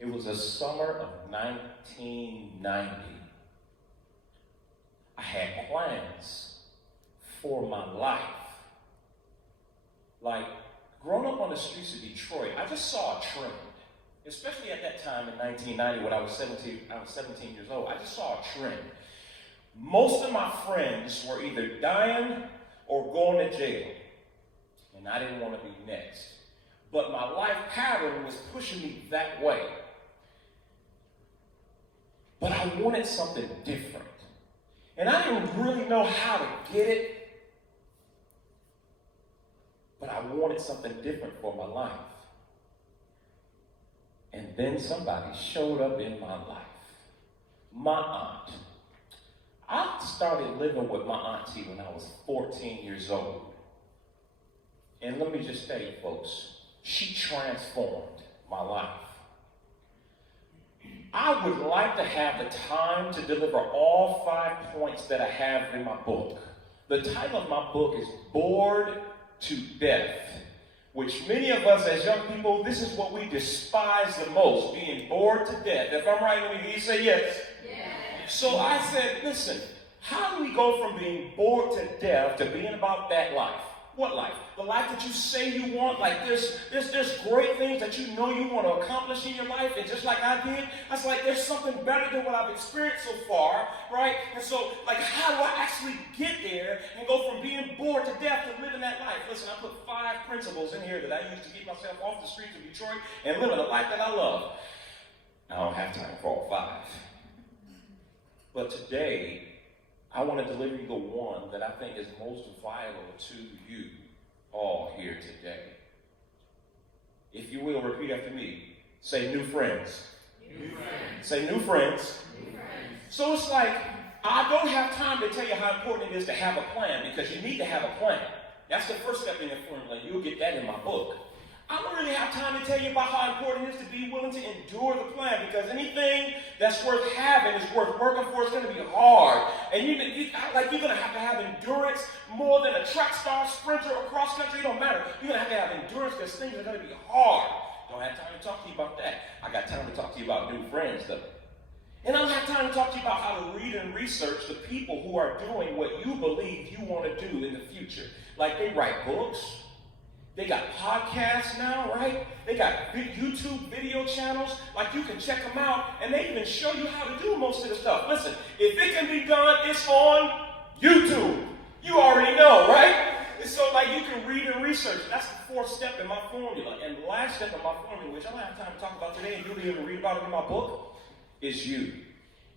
It was the summer of 1990. I had plans for my life. Like, growing up on the streets of Detroit, I just saw a trend. Especially at that time in 1990 when I was 17 years old. I just saw a trend. Most of my friends were either dying or going to jail. And I didn't want to be next. But my life pattern was pushing me that way. But I wanted something different. And I didn't really know how to get it. But I wanted something different for my life. And then somebody showed up in my life. My aunt. I started living with my auntie when I was 14 years old. And let me just tell you, folks, she transformed my life. I would like to have the time to deliver all 5 points that I have in my book. The title of my book is Bored to Death, which many of us as young people, this is what we despise the most, being bored to death. If I'm right, let me hear you say yes. Yes. So I said, listen, how do we go from being bored to death to being about that life? What life? The life that you say you want. Like there's great things that you know you want to accomplish in your life. And just like I did, I was like, there's something better than what I've experienced so far, right? And so, like, how do I actually get there and go from being bored to death to living that life? Listen, I put 5 principles in here that I use to keep myself off the streets of Detroit and living the life that I love. I don't have time for all 5. But today, I want to deliver you the one that I think is most vital to you all here today. If you will, repeat after me. Say new friends. New friends. Say new friends. New friends. So it's like, I don't have time to tell you how important it is to have a plan, because you need to have a plan. That's the first step in your formula. You'll get that in my book. I don't really have time to tell you about how important it is to be willing to endure the plan, because anything that's worth having is worth working for. It's going to be hard. And you're going to have endurance more than a track star, sprinter, or cross country. It don't matter. You're going to have endurance because things are going to be hard. Don't have time to talk to you about that. I got time to talk to you about new friends, though. And I don't have time to talk to you about how to read and research the people who are doing what you believe you want to do in the future. Like, they write books. They got podcasts now, right? They got YouTube video channels. Like, you can check them out, and they even show you how to do most of the stuff. Listen, if it can be done, it's on YouTube. You already know, right? And so, like, you can read and research. That's the 4th step in my formula. And the last step in my formula, which I don't have time to talk about today, and you'll be able to read about it in my book, is you.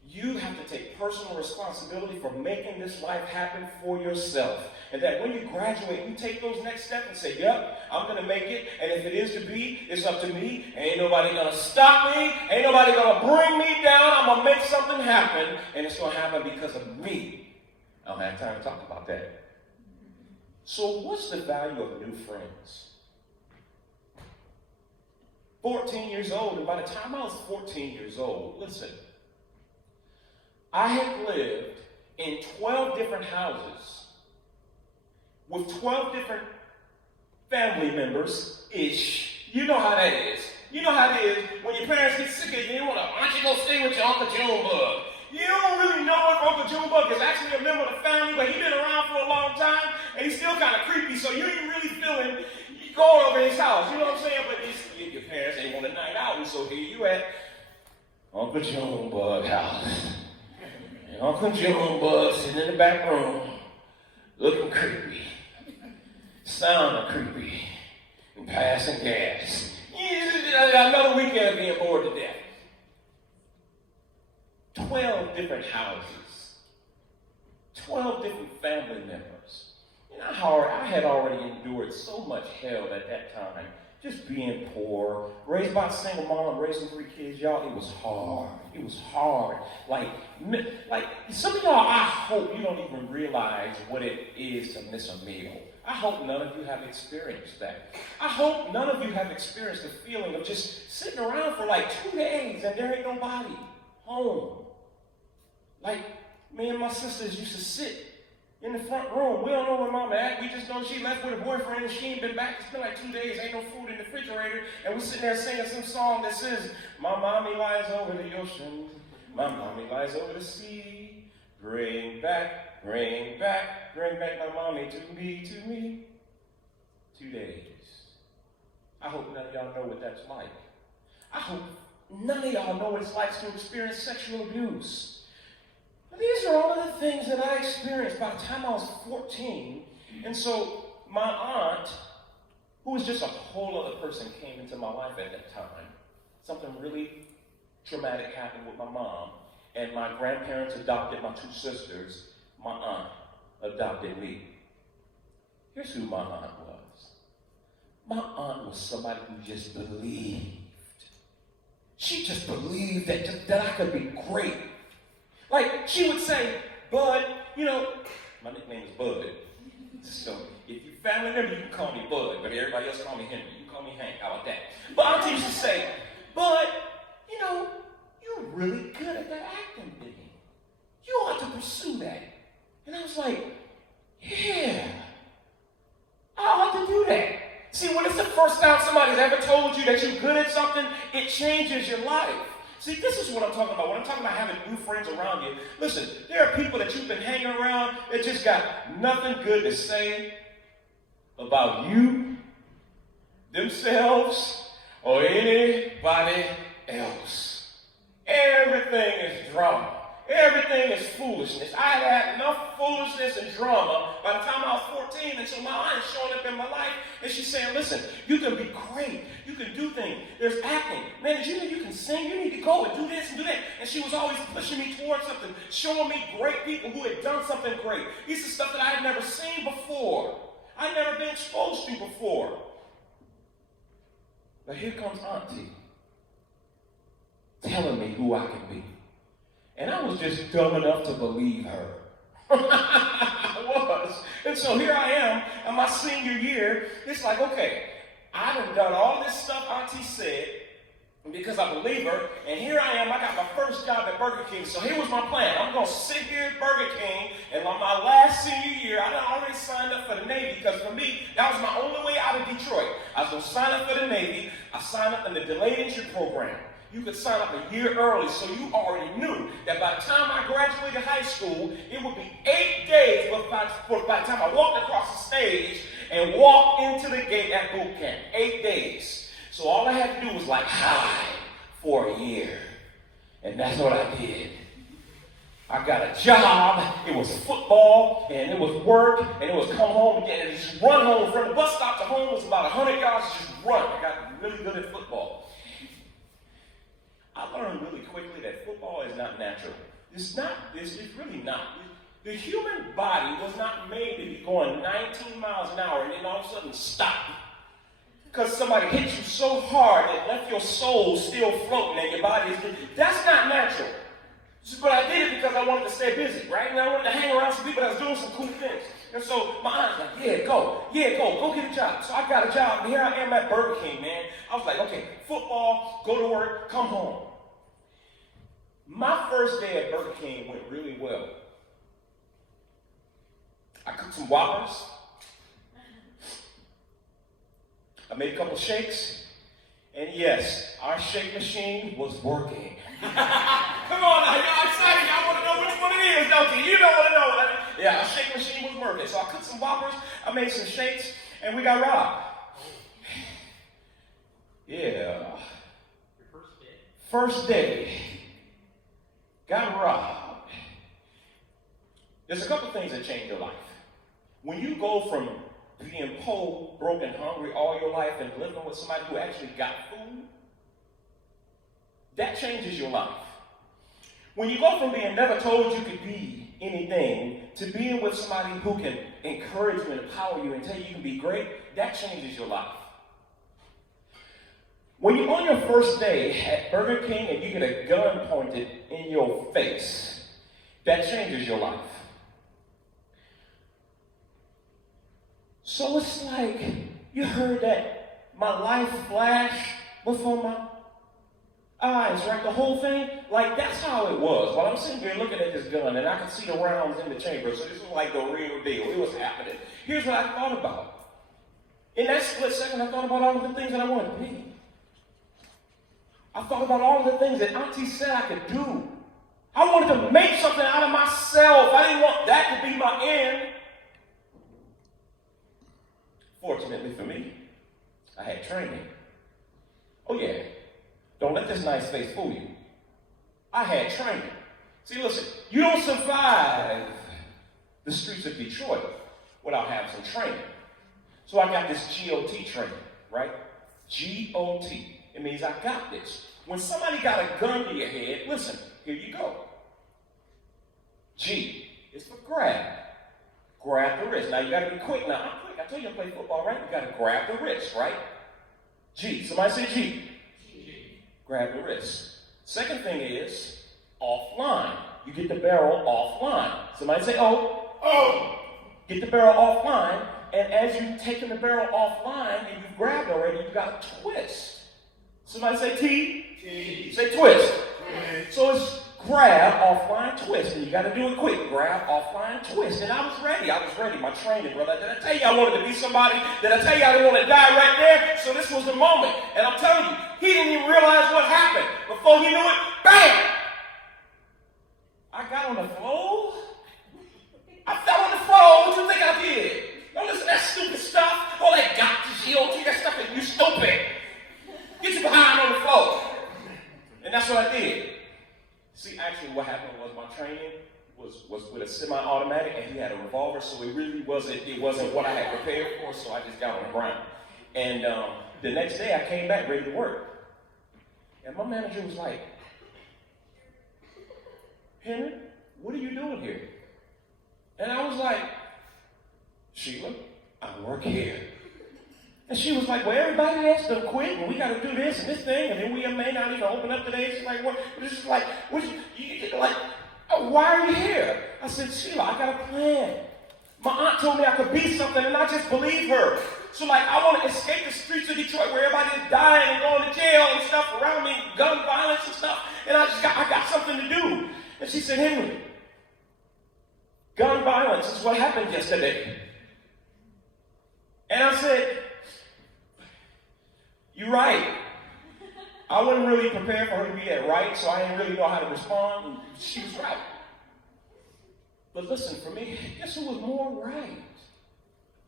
You have to take personal responsibility for making this life happen for yourself. And that when you graduate, you take those next steps and say, yep, I'm going to make it. And if it is to be, it's up to me. Ain't nobody going to stop me. Ain't nobody going to bring me down. I'm going to make something happen. And it's going to happen because of me. I don't have time to talk about that. So what's the value of new friends? 14 years old. And by the time I was 14 years old, listen, I had lived in 12 different houses with 12 different family members-ish. You know how that is. You know how it is when your parents get sick of you, why don't you go stay with your Uncle Junebug? You don't really know if Uncle Junebug is actually a member of the family, but he's been around for a long time, and he's still kind of creepy, so you ain't really feeling going over his house. You know what I'm saying? But your parents ain't want a night out, and so here you at Uncle Junebug house. And Uncle Junebug sitting in the back room, looking creepy, sounding creepy, and passing gas. Another weekend of being bored to death. 12 different houses. 12 different family members. You know how I had already endured so much hell at that time. Just being poor, raised by a single mom, raising 3 kids, y'all, it was hard. It was hard. Like some of y'all, I hope you don't even realize what it is to miss a meal. I hope none of you have experienced that. I hope none of you have experienced the feeling of just sitting around for like 2 days and there ain't nobody home. Like, me and my sisters used to sit in the front room. We don't know where mama at. We just know she left with her boyfriend and she ain't been back. It's been like 2 days. Ain't no food in the refrigerator. And we sitting there singing some song that says, my mommy lies over the ocean. My mommy lies over the sea. Bring back my mommy to me. 2 days. I hope none of y'all know what that's like. I hope none of y'all know what it's like to experience sexual abuse. These are all of the things that I experienced by the time I was 14. And so my aunt, who was just a whole other person, came into my life at that time. Something really traumatic happened with my mom. And my grandparents adopted my 2 sisters. My aunt adopted me. Here's who my aunt was. My aunt was somebody who just believed. She just believed that I could be great. Like, she would say, Bud, you know, my nickname is Bud. So, if you family member, you can call me Bud, but everybody else call me Henry. You can call me Hank. How about that? But Auntie used to say, Bud, you know, you're really good at that acting thing. You ought to pursue that. And I was like, yeah, I ought to do that. See, when it's the first time somebody's ever told you that you're good at something, it changes your life. See, this is what I'm talking about. When I'm talking about having new friends around you, listen, there are people that you've been hanging around that just got nothing good to say about you, themselves, or anybody else. Everything is drama. Everything is foolishness. I had enough foolishness and drama by the time I was 14, and so my aunt is showing up in my life, and she's saying, listen, you can be great. You can do things. There's acting. Man, did you know you can sing? You need to go and do this and do that. And she was always pushing me towards something, showing me great people who had done something great. This is stuff that I had never seen before. I'd never been exposed to before. But here comes Auntie telling me who I can be. And I was just dumb enough to believe her. I was. And so here I am in my senior year. It's like, okay, I done all this stuff Auntie said because I believe her. And here I am. I got my first job at Burger King. So here was my plan. I'm going to sit here at Burger King. And on my last senior year, I done already signed up for the Navy because for me, that was my only way out of Detroit. I was going to sign up for the Navy. I signed up in the delayed entry program. You could sign up a year early, so you already knew that by the time I graduated high school, it would be 8 days by the time I walked across the stage and walked into the gate at boot camp. 8 days. So all I had to do was like hide for a year. And that's what I did. I got a job. It was football, and it was work, and it was come home again and just run home. From the bus stop to home was about 100 yards, just run. I got really good at football. I learned really quickly that football is not natural. It's really not. The human body was not made to be going 19 miles an hour and then all of a sudden stop. Because somebody hit you so hard that left your soul still floating and your body is... That's not natural. But I did it because I wanted to stay busy, right? And I wanted to hang around some people that was doing some cool things. And so my aunt's like, go get a job. So I got a job, and here I am at Burger King, man. I was like, okay, football, go to work, come home. My first day at Burger King went really well. I cooked some Whoppers. I made a couple shakes. And yes, our shake machine was working. Come on now, y'all excited. Y'all want to know which one it is, don't you? You don't want to know. Yeah, our shake machine was working. So I cooked some Whoppers, I made some shakes, and we got robbed. Yeah. Your first day. Got robbed. There's a couple things that change your life. When you go from being poor, broke, and hungry all your life and living with somebody who actually got food, that changes your life. When you go from being never told you could be anything to being with somebody who can encourage you and empower you and tell you you can be great, that changes your life. When you're on your first day at Burger King and you get a gun pointed in your face, that changes your life. So it's like you heard that my life flashed before my eyes, right? The whole thing, like that's how it was. While I'm sitting here looking at this gun and I could see the rounds in the chamber, so this was like the real deal. It was happening. Here's what I thought about. In that split second, I thought about all of the things that I wanted to be. I thought about all of the things that Auntie said I could do. I wanted to make something out of myself. I didn't want that to be my end. Fortunately for me, I had training. Oh yeah, don't let this nice face fool you. I had training. See, listen, you don't survive the streets of Detroit without having some training. So I got this GOT training, right? G-O-T. It means I got this. When somebody got a gun to your head, listen, here you go. G is for grab. Grab the wrist. Now you got to be quick. Now I'm quick. I told you I play football, right? You got to grab the wrist, right? G. Somebody say G. G. Grab the wrist. Second thing is offline. You get the barrel offline. Somebody say O. O. Get the barrel offline. And as you've taken the barrel offline and you've grabbed already, you've got to twist. Somebody say T. T. Say twist. Twist. So it's grab, offline, twist. And you got to do it quick. Grab, offline, twist. And I was ready. My training, brother. Did I tell you I wanted to be somebody? Did I tell you I didn't want to die right there? So this was the moment. And I'm telling you, he didn't even realize what happened. Before he knew it, bam! I got on the floor. I fell on the floor. What you think I did? Don't listen to that stupid stuff. All that GOT, that stuff that you stupid. Get your behind on the floor. And that's what I did. See, actually what happened was my training was with a semi-automatic and he had a revolver, so it wasn't what I had prepared for, so I just got on the ground. And the next day I came back ready to work. And my manager was like, Henry, what are you doing here? And I was like, Sheila, I work here. And she was like, well, everybody else done quit, and we got to do this and this thing, and then we may not even open up today. She's like, what? It's just like, why are you here? I said, Sheila, I got a plan. My aunt told me I could be something, and I just believe her. So, like, I want to escape the streets of Detroit where everybody is dying and going to jail and stuff around me, gun violence and stuff, and I got something to do. And she said, Henry, gun violence is what happened yesterday. And I said, you're right. I wasn't really prepared for her to be at right, so I didn't really know how to respond. And she was right. But listen, for me, guess who was more right?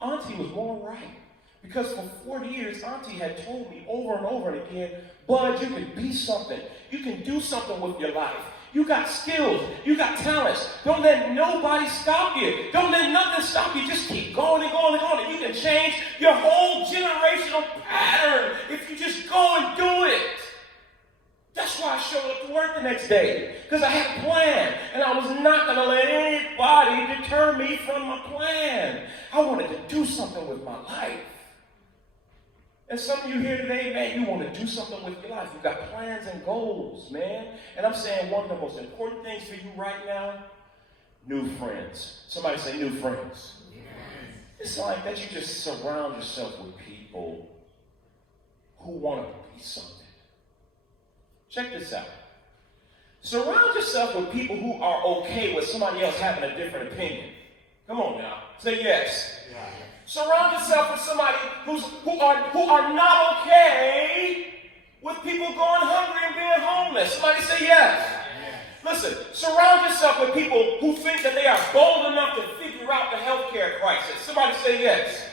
Auntie was more right. Because for 40 years, Auntie had told me over and over and again, Bud, you can be something. You can do something with your life. You got skills. You got talents. Don't let nobody stop you. Don't let nothing stop you. Just keep going and going and going. And you can change your whole generational pattern if you just go and do it. That's why I showed up to work the next day. Because I had a plan. And I was not going to let anybody deter me from my plan. I wanted to do something with my life. And some of you here today, man, you want to do something with your life. You've got plans and goals, man. And I'm saying one of the most important things for you right now, new friends. Somebody say new friends. Yes. It's like that you just surround yourself with people who want to be something. Check this out. Surround yourself with people who are okay with somebody else having a different opinion. Come on now. Say yes. Yeah. Surround yourself with somebody who are not okay with people going hungry and being homeless. Somebody say yes. Listen, surround yourself with people who think that they are bold enough to figure out the healthcare crisis. Somebody say yes.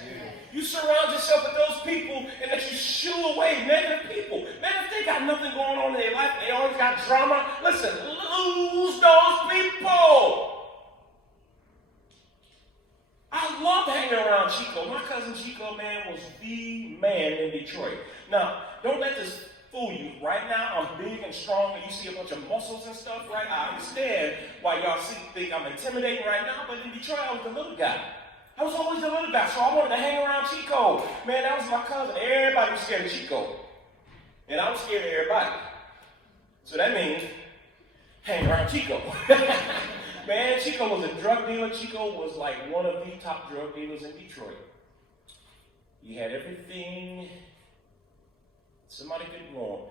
You surround yourself with those people and that you shoo away negative people. Man, if they got nothing going on in their life, they always got drama. Listen, lose those people. I loved hanging around Chico. My cousin Chico, man, was the man in Detroit. Now, don't let this fool you. Right now, I'm big and strong, and you see a bunch of muscles and stuff, right? I understand why y'all think I'm intimidating right now, but in Detroit, I was the little guy. I was always the little guy, so I wanted to hang around Chico. Man, that was my cousin. Everybody was scared of Chico. And I was scared of everybody. So that means hang around Chico. Man, Chico was a drug dealer. Chico was like one of the top drug dealers in Detroit. He had everything somebody could want,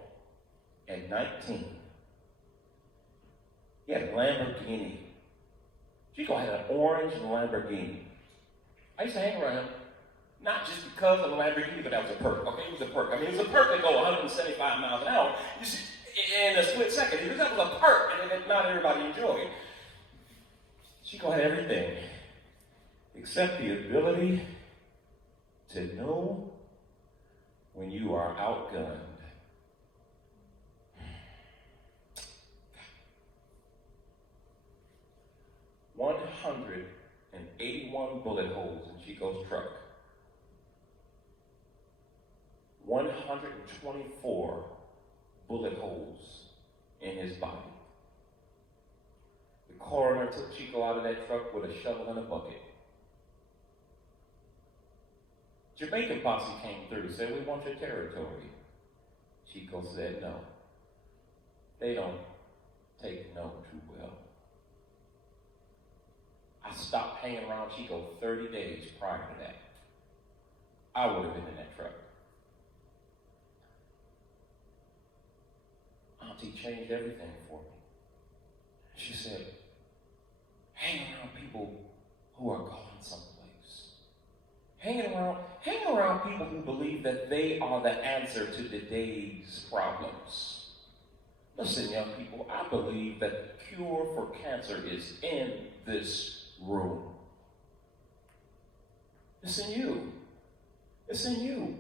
and 19. He had a Lamborghini. Chico had an orange Lamborghini. I used to hang around him, not just because of the Lamborghini, but that was a perk. Okay, it was a perk. I mean, it was a perk to go 175 miles an hour in a split second. Because that was a perk, and not everybody enjoyed. Chico had everything except the ability to know when you are outgunned. 181 bullet holes in Chico's truck. 124 bullet holes in his body. The coroner took Chico out of that truck with a shovel and a bucket. Jamaican posse came through, said, "We want your territory." Chico said, "No. They don't take no too well." I stopped hanging around Chico 30 days prior to that. I would have been in that truck. Auntie changed everything for me. She said, hang around people who are going someplace. Hang around people who believe that they are the answer to today's problems. Listen, young people, I believe that the cure for cancer is in this room. It's in you. It's in you.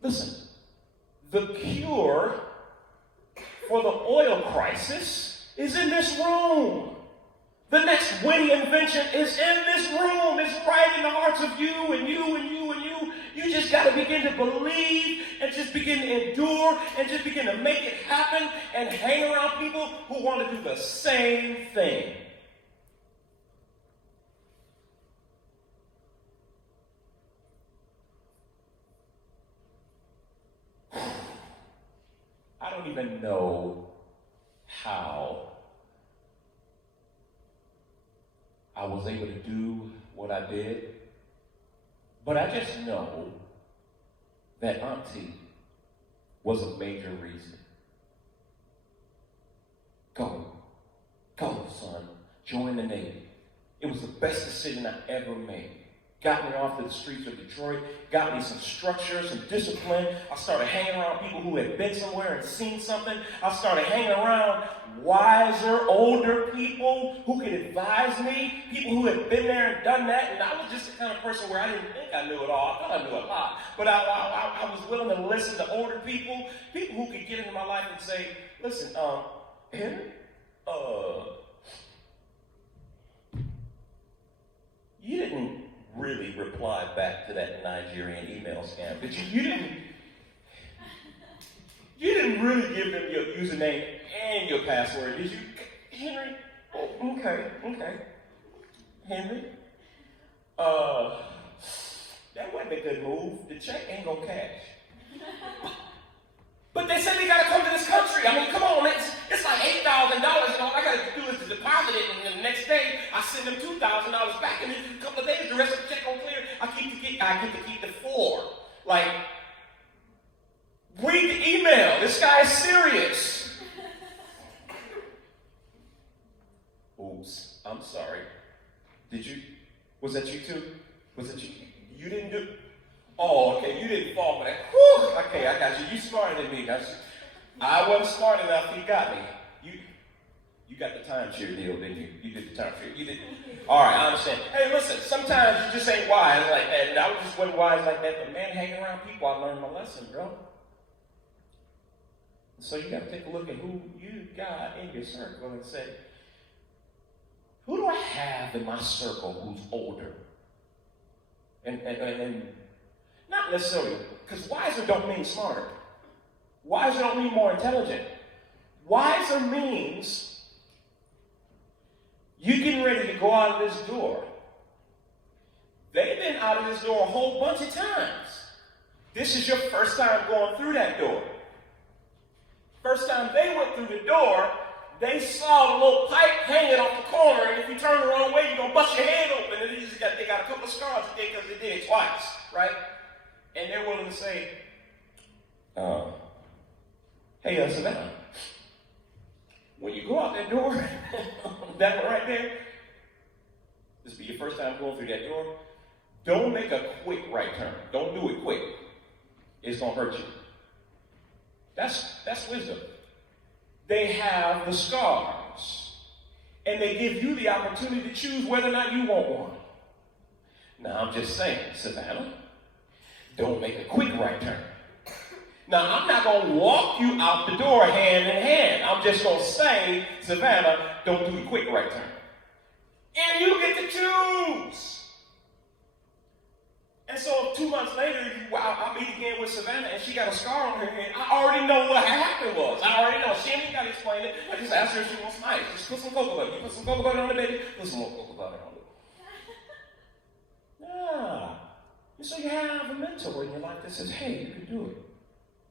Listen, the cure for the oil crisis is in this room. The next witty invention is in this room. It's right in the hearts of you and you and you and you. You just got to begin to believe and just begin to endure and just begin to make it happen and hang around people who want to do the same thing. I don't even know how I was able to do what I did, but I just know that Auntie was a major reason. Go, son, join the Navy. It was the best decision I ever made. Got me off to the streets of Detroit, got me some structure, some discipline. I started hanging around people who had been somewhere and seen something. I started hanging around wiser, older people who could advise me, people who had been there and done that. And I was just the kind of person where I didn't think I knew it all. I thought I knew a lot. But I was willing to listen to older people, people who could get into my life and say, listen, Henry, you didn't really reply back to that Nigerian email scam. But you didn't really give them your username and your password, did you? Henry? Oh, okay. Henry? That wasn't a good move. The check ain't gonna cash. But they said they gotta come to this country. I mean, come on, it's like $8,000, and all I gotta do is to deposit it, and the next day I send them $2,000 back, and in a couple of days the rest of the check on clear. I get to keep the $4. Like, read the email. This guy is serious. Oops, I'm sorry. Was that you too? Was it you? You didn't do. Oh, okay, you didn't fall for that. Whew, okay, I got you. You smarter than me. I wasn't smart enough. You got me. You got the timeshare deal, didn't you? You did the timeshare. You did. All right, I understand. Hey, listen, sometimes you just ain't wise like that. And I just wasn't wise like that. But man, hanging around people, I learned my lesson, bro. So you got to take a look at who you got in your circle and say, who do I have in my circle who's older? And not necessarily, because wiser don't mean smarter. Wiser don't mean more intelligent. Wiser means you getting ready to go out of this door. They've been out of this door a whole bunch of times. This is your first time going through that door. First time they went through the door, they saw the little pipe hanging off the corner, and if you turn the wrong way, you're going to bust your head open. And they got a couple of scars today because they did it twice, right? And they're willing to say, Hey, Savannah, when you go out that door, that one right there, this will be your first time going through that door, don't make a quick right turn. Don't do it quick. It's going to hurt you. That's wisdom. They have the scars, and they give you the opportunity to choose whether or not you want one. Now, I'm just saying, Savannah, don't make a quick right turn. Now, I'm not going to walk you out the door hand in hand. I'm just going to say, Savannah, don't do the quick right turn. And you get to choose. And so 2 months later, I meet again with Savannah, and she got a scar on her hand. I already know what happened was. I already know. She ain't even got to explain it. I just asked her if she wants some ice. Just put some cocoa butter. You put some cocoa butter on it, baby? Put some more cocoa butter on it. Yeah. And so you have a mentor in your life that says, hey, you can do it.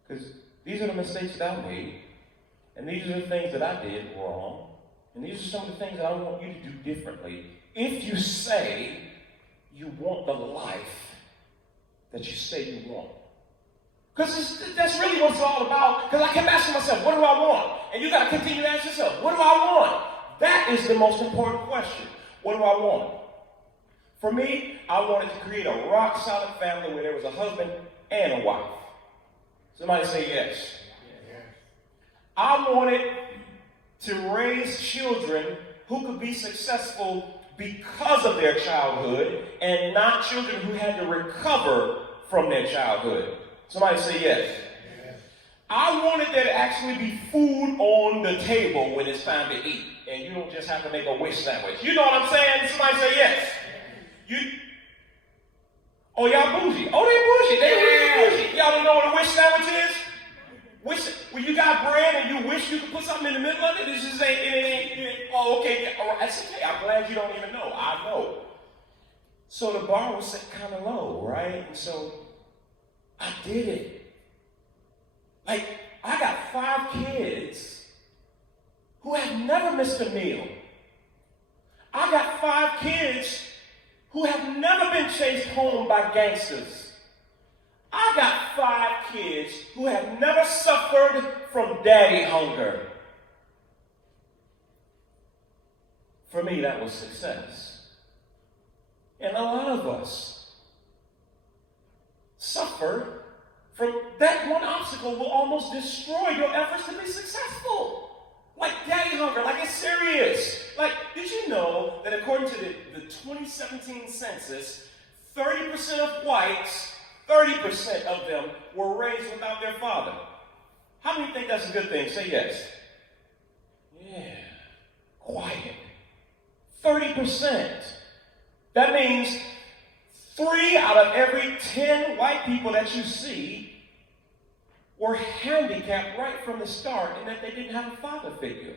Because these are the mistakes that I made, and these are the things that I did wrong, and these are some of the things that I want you to do differently. If you say you want the life that you say you want. Because that's really what it's all about. Because I kept asking myself, what do I want? And you got to continue to ask yourself, what do I want? That is the most important question. What do I want? For me, I wanted to create a rock-solid family where there was a husband and a wife. Somebody say yes. Yes. I wanted to raise children who could be successful because of their childhood and not children who had to recover from their childhood. Somebody say yes. Yes. I wanted there to actually be food on the table when it's time to eat. And you don't just have to make a wish sandwich. You know what I'm saying? Somebody say yes. Oh, y'all bougie. Oh, they bougie. They really bougie. Y'all don't know what a wish sandwich is? When you got bread and you wish you could put something in the middle of it, it just ain't. Oh, okay. All right, that's okay. I'm glad you don't even know. I know. So the bar was set kind of low, right? And so I did it. Like, I got 5 kids who have never missed a meal. I got 5 kids who have never been chased home by gangsters. I got 5 kids who have never suffered from daddy hunger. For me, that was success. And a lot of us suffer from that one obstacle will almost destroy your efforts to be successful. Like daddy hunger, like it's serious. Like, did you know that according to the 2017 census, 30% of whites, 30% of them were raised without their father? How many think that's a good thing? Say yes. Yeah. Quiet. 30%. That means 3 out of every 10 white people that you see were handicapped right from the start in that they didn't have a father figure.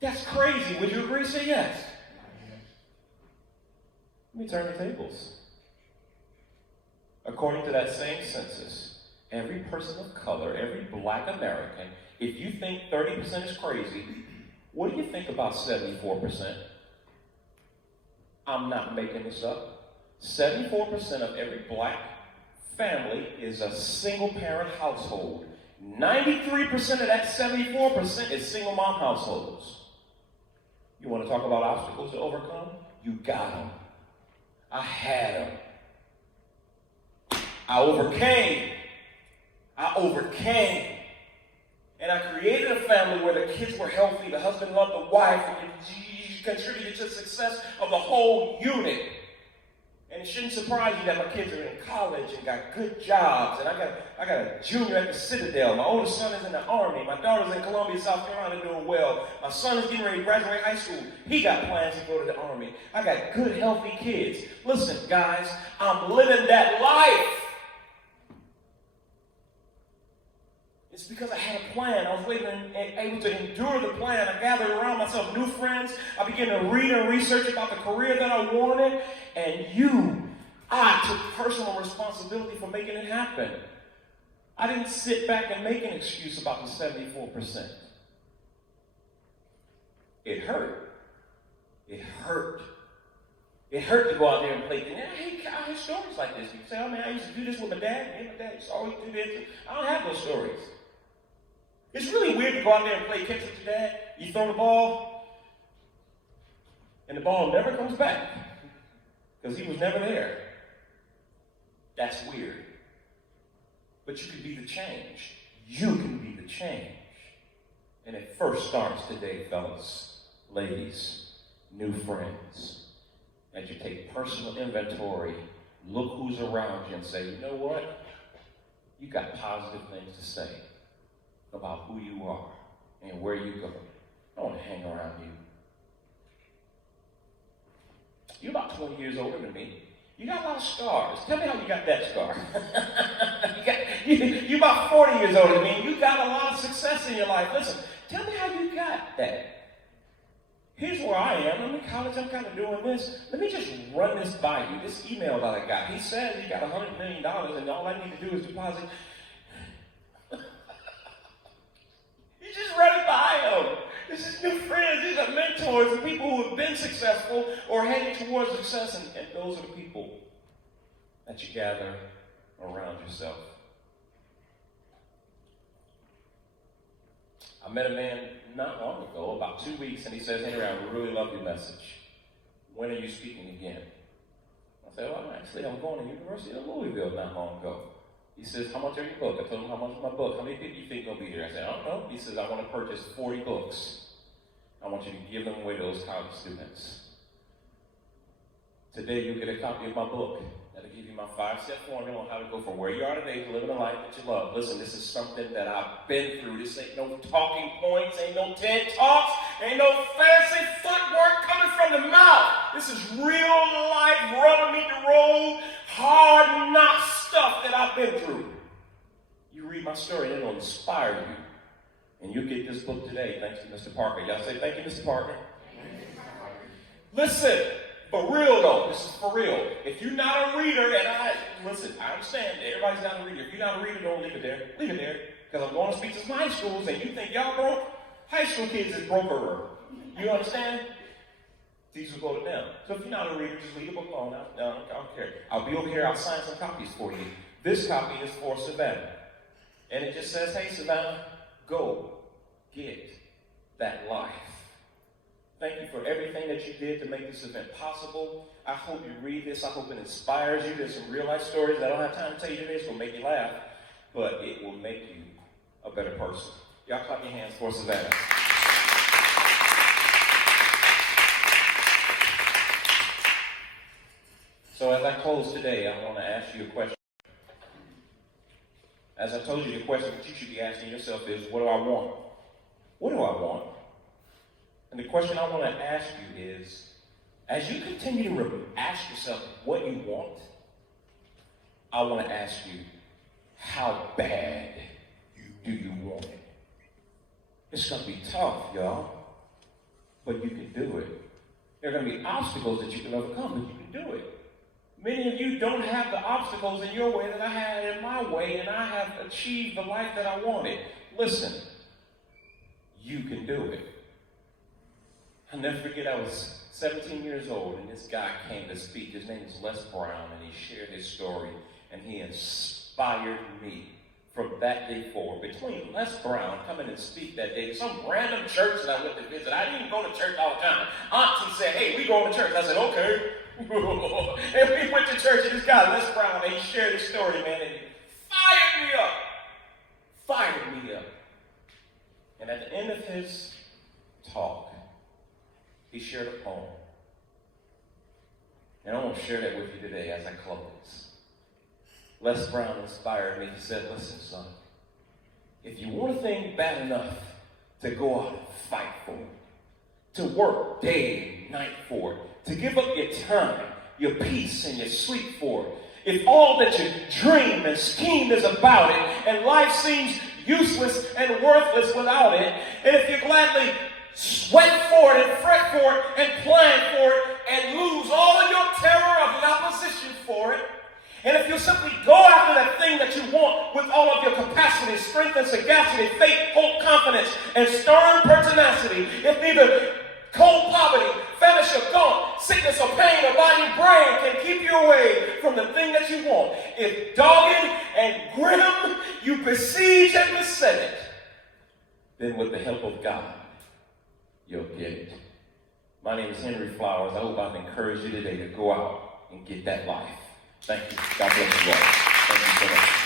That's crazy. Would you agree? Say yes. Let me turn the tables. According to that same census, every person of color, every black American, if you think 30% is crazy, what do you think about 74%? I'm not making this up. 74% of every black family is a single-parent household. 93% of that 74% is single mom households. You want to talk about obstacles to overcome? You got them. I had them. I overcame. And I created a family where the kids were healthy, the husband loved the wife, and he contributed to the success of the whole unit. And it shouldn't surprise you that my kids are in college and got good jobs. And I got a junior at the Citadel. My oldest son is in the Army. My daughter's in Columbia, South Carolina, doing well. My son is getting ready to graduate high school. He got plans to go to the Army. I got good, healthy kids. Listen, guys, I'm living that life. It's because I had a plan. I was able to endure the plan. I gathered around myself new friends. I began to read and research about the career that I wanted. And I took personal responsibility for making it happen. I didn't sit back and make an excuse about the 74%. It hurt. It hurt. It hurt to go out there and play. And I hear stories like this. You say, oh man, I used to do this with my dad. Me and my dad used to always do this. I don't have those stories. It's really weird to go out there and play catch with your dad. You throw the ball, and the ball never comes back because he was never there. That's weird. But you can be the change. You can be the change. And it first starts today, fellas, ladies, new friends. As you take personal inventory, look who's around you and say, you know what? You got positive things to say about who you are and where you go. I don't want to hang around you. You're about 20 years older than me. You got a lot of scars. Tell me how you got that scar. You're about 40 years older than me. You got a lot of success in your life. Listen, tell me how you got that. Here's where I am. I'm in college. I'm kind of doing this. Let me just run this by you. This email that I got. He says he got $100 million and all I need to do is deposit. You just run it by him. This is new friends. These are mentors and people who have been successful or heading towards success. And those are the people that you gather around yourself. I met a man not long ago, about 2 weeks, and he says, Henry, I really love your message. When are you speaking again? I said, well, actually, I'm going to University of Louisville not long ago. He says, how much are your book? I told him, how much is my book? How many people do you think will be there? I said, I don't know. He says, I want to purchase 40 books. I want you to give them away to those college students. Today, you'll get a copy of my book. That'll give you my 5-step formula on how to go from where you are today to living a life that you love. Listen, this is something that I've been through. This ain't no talking points, ain't no TED Talks, ain't no fancy footwork coming from the mouth. This is real life, rubber meet the road, hard knock stuff that I've been through. You read my story and it'll inspire you. And you'll get this book today, thanks to Mr. Parker. Y'all say thank you, Mr. Parker. Listen. For real though, this is for real. If you're not a reader, and I understand everybody's not a reader. If you're not a reader, don't leave it there. Leave it there. Because I'm going to speak to some high schools, and you think y'all broke? High school kids is brokerer. You understand? These will go to them. So if you're not a reader, just leave the book alone. I don't care. I'll be over here, I'll sign some copies for you. This copy is for Savannah. And it just says, hey Savannah, go get that life. Thank you for everything that you did to make this event possible. I hope you read this. I hope it inspires you. There's some real life stories that I don't have time to tell you today. It's going to make you laugh, but it will make you a better person. Y'all clap your hands for Savannah. So as I close today, I want to ask you a question. As I told you, the question that you should be asking yourself is, what do I want? What do I want? And the question I want to ask you is, as you continue to ask yourself what you want, I want to ask you, how bad do you want it? It's going to be tough, y'all, but you can do it. There are going to be obstacles that you can overcome, but you can do it. Many of you don't have the obstacles in your way that I had in my way, and I have achieved the life that I wanted. Listen, you can do it. I'll never forget, I was 17 years old, and this guy came to speak. His name is Les Brown, and he shared his story, and he inspired me from that day forward. Between Les Brown coming and speak that day to some random church that I went to visit, I didn't go to church all the time. Auntie said, hey, we going to church. I said, okay. And we went to church, and this guy, Les Brown, and he shared his story, man, and he fired me up. Fired me up. And at the end of his talk, he shared a poem. And I want to share that with you today as I close. Les Brown inspired me. He said, listen, son, if you want a thing bad enough to go out and fight for it, to work day and night for it, to give up your time, your peace, and your sleep for it, if all that you dream and scheme is about it, and life seems useless and worthless without it, and if you gladly sweat for it and fret for it and plan for it and lose all of your terror of the opposition for it, and if you simply go after that thing that you want with all of your capacity, strength and sagacity, faith, hope, confidence, and stern pertinacity, if neither cold poverty, famish or gaunt, sickness or pain or body brain can keep you away from the thing that you want, if dogged and grim you besiege and beset it, then with the help of God, you'll get it. My name is Henry Flowers. I hope I've encouraged you today to go out and get that life. Thank you. God bless you all. Thank you so much.